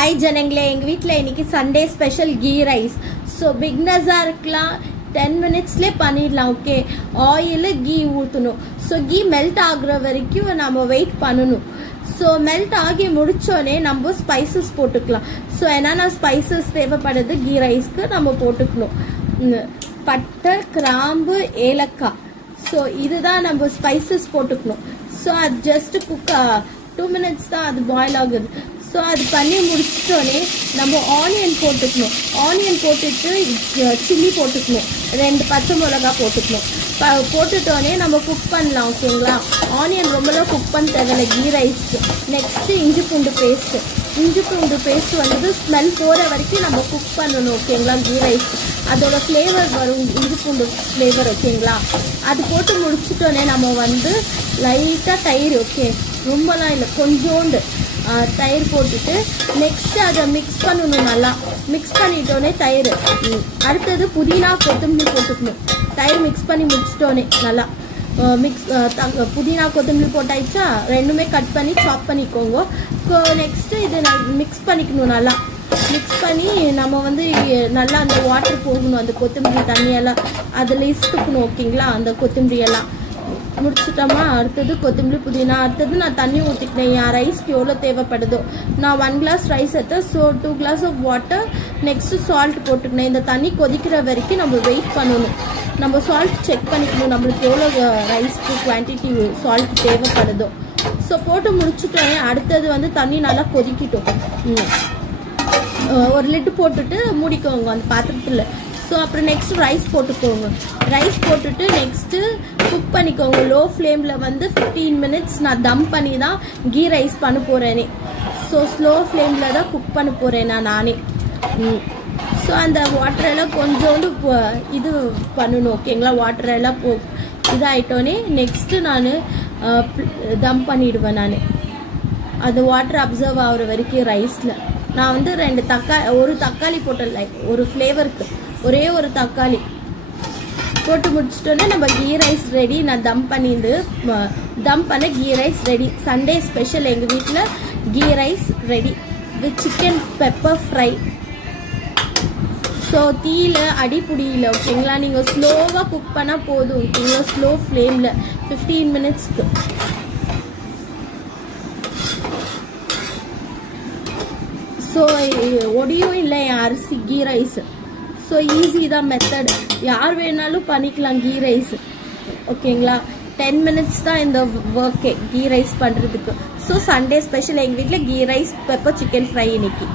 Hi ஜனங்களே, எங்கள் வீட்டில் இன்னைக்கு Sunday special ghee rice. So பிக்னஸாக இருக்கலாம், 10 மினிட்ஸ்லேயே பண்ணிடலாம். ஓகே, ஆயிலு கீ ஊற்றணும். ஸோ கீ மெல்ட் ஆகுற வரைக்கும் நம்ம வெயிட் பண்ணணும். ஸோ மெல்ட் ஆகி முடிச்சோடனே நம்ம ஸ்பைசஸ் போட்டுக்கலாம். ஸோ என்னென்ன ஸ்பைசஸ் தேவைப்படுது கீ ரைஸ்க்கு நம்ம போட்டுக்கணும். பட்டை, கிராம்பு, ஏலக்காய். ஸோ இதுதான் நம்ம ஸ்பைசஸ் போட்டுக்கணும். ஸோ அது ஜஸ்ட் குக் 2 மினிட்ஸ் தான் அது பாயில் ஆகுது. ஸோ அது பண்ணி முடிச்சிட்டோடனே நம்ம ஆனியன் போட்டுக்கணும். ஆனியன் போட்டுட்டு சில்லி போட்டுக்கணும், 2 பச்சை மிளகா போட்டுக்கணும். போட்டுட்டோடனே நம்ம குக் பண்ணலாம். ஓகேங்களா, ஆனியன் ரொம்பலாம் குக் பண்ண தேவையில்லை கீ ரைஸ்க்கு. நெக்ஸ்ட்டு இஞ்சி பூண்டு பேஸ்ட்டு. இஞ்சி பூண்டு பேஸ்ட் வந்து ஸ்மெல் போகிற வரைக்கும் நம்ம குக் பண்ணணும். ஓகேங்களா, கீ ரைஸ் அதோட ஃப்ளேவர் வரும், இஞ்சி பூண்டு ஃப்ளேவர். ஓகேங்களா, அது போட்டு முடிச்சிட்டோன்னே நம்ம வந்து லைட்டாக தயிர், ஓகே ரொம்பலாம் இல்லை, கொஞ்சோண்டு தயிர் போட்டுட்டு நெக்ஸ்ட் அதை மிக்ஸ் பண்ணணும். நல்லா மிக்ஸ் பண்ணிட்டோன்னே தயிர், அடுத்தது புதினா கொத்தமல்லி போட்டுக்கணும். தயிர் மிக்ஸ் பண்ணி முடிச்சிட்டோன்னே நல்லா புதினா கொத்தமல்லி போட்டாயிடுச்சா, ரெண்டுமே கட் பண்ணி சாப் பண்ணிக்கோங்க. நெக்ஸ்ட்டு இதை மிக்ஸ் பண்ணிக்கணும். நல்லா மிக்ஸ் பண்ணி நம்ம வந்து நல்லா அந்த வாட்டர் போகணும், அந்த கொத்தமல்லி தண்ணியெல்லாம் அதில் இசுக்கணும். ஓகேங்களா, அந்த கொத்தமல்லி எல்லாம் முடிச்சிட்டோமா. அடுத்தது கொத்தமல்லி புதினா. அடுத்தது நான் தண்ணி ஊற்றிக்கிட்டேன், என் ரைஸ்க்கு எவ்வளோ தேவைப்படுதோ. நான் 1 கிளாஸ் ரைஸ் எடுத்தேன். So 2 glass of water. Next salt போட்டுக்கினேன். இந்த தண்ணி கொதிக்கிற வரைக்கும் நம்ம வெயிட் பண்ணணும். நம்ம சால்ட் செக் பண்ணிக்கணும், நம்மளுக்கு எவ்வளோ ரைஸ்க்கு குவான்டிட்டி சால்ட் தேவைப்படுதோ. ஸோ போட்டு முடிச்சுட்டோன்னே அடுத்தது வந்து தண்ணி நல்லா கொதிக்கிட்டோம். ஒரு லிட்டு போட்டுட்டு மூடிக்கோங்க அந்த பாத்திரத்தில். ஸோ அப்புறம் நெக்ஸ்ட் ரைஸ் போட்டுக்கோங்க. ரைஸ் போட்டுட்டு நெக்ஸ்ட்டு குக் பண்ணிக்கோங்க. லோ ஃப்ளேமில் வந்து 15 மினிட்ஸ் நான் தம் பண்ணி தான் கீ ரைஸ் பண்ண போகிறேனே. ஸோ ஸ்லோ ஃப்ளேமில் தான் குக் பண்ண போகிறேன் நானே. ஸோ அந்த வாட்டரெல்லாம் கொஞ்சோண்டு இது பண்ணணும். ஓகேங்களா, வாட்டரெல்லாம் இதாகிட்டோன்னே நெக்ஸ்ட்டு நான் தம் பண்ணிவிடுவேன். நான் அது வாட்டர் அப்சர்வ் ஆகிற வரைக்கும் ரைஸில் நான் வந்து ஒரு தக்காளி போட்டல, ஒரு ஃப்ளேவருக்கு ஒரே ஒரு தக்காளி போட்டு முடிச்சிட்டோன்னே நம்ம கீ ரைஸ் ரெடி. நான் தம் பண்ண ghee rice ready. Sunday special எங்கள் வீட்டில் ghee rice ready with chicken pepper fry. So தீயில் அடிப்புடியில், ஓகேங்களா, நீங்கள் ஸ்லோவாக குக் பண்ணால் போதும். ஓகேங்களா, ஸ்லோ ஃப்ளேமில் 15 மினிட்ஸ்க்கு. ஸோ ஒடியும் இல்லை என் அரிசி கீ ரைஸ். ஸோ ஈஸி தான் மெத்தட், யார் வேணாலும் பண்ணிக்கலாம் கீ ரைஸ். ஓகேங்களா, 10 மினிட்ஸ் தான் இந்த ஒர்க்கே கீ ரைஸ் பண்ணுறதுக்கு. ஸோ சண்டே ஸ்பெஷல் எங்கள் வீட்டில் ghee rice pepper chicken fry இன்னைக்கு.